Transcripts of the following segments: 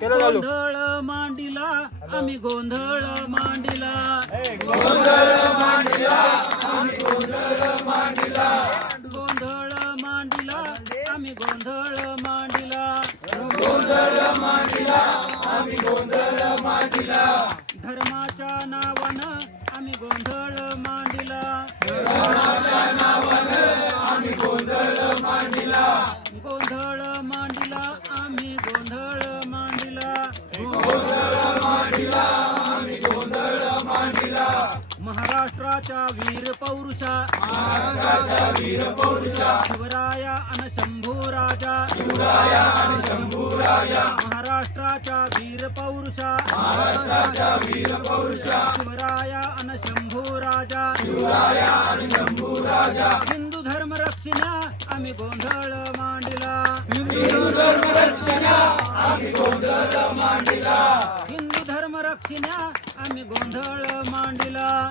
गोंधळ मांडिला आम्ही गोंधळ मांडिला गोंधळ मांडिला आम्ही गोंधळ मांडिला गोंधळ मांडिला आम्ही गोंधळ मांडिला. गोंधळ मांडिला आम्ही गोंधळ मांडिला. धर्माच्या नावानं आम्ही गोंधळ मांडिला. धर्माच्या नावानं आम्ही गोंधळ मांडिला. गोंधळ महाराष्ट्राच्या वीर पौरुषा. शिवराया अन शंभू राजा. महाराष्ट्राच्या वीर पौरुषा. शिवराया अन शंभू राजा. हिंदू धर्म रक्षिणा आम्ही गोंधळ मांडला. हिंदू धर्म रक्षिणा आम्ही गोंधळ मांडला. गोंधळ मांडिला.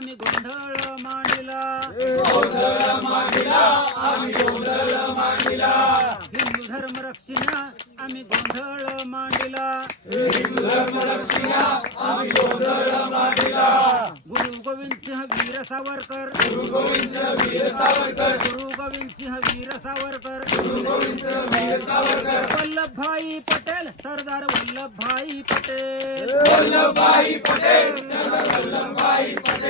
आम्ही गोंधळ मांडला. हिंदू धर्म रक्षिणा आम्ही गोंधळ मांडला. गुरु गोविंद सिंह वीर सावरकर. गुरु गोविंद सिंह वीर सावरकर. वल्लभभाई पटेल सरदार वल्लभभाई पटेल. वल्लभभाई पटेल सरदार वल्लभभाई पटेल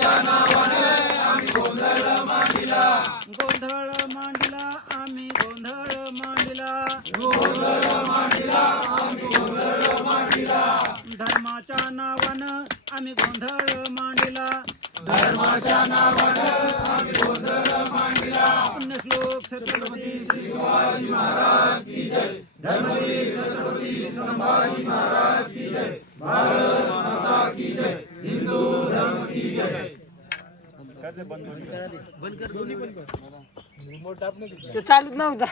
मांडला. धर्माच्या नावानं आम्ही गोंधळ मांडला. पुण्य श्लोक छत्रपती श्री शिवाजी महाराज की जय. धर्मवीर छत्रपती संभाजी महाराज की जय. भारत माता की जय. हिंदू धर्म की जय. बंद कर दोन्ही बंद कर. चालूच नव्हता.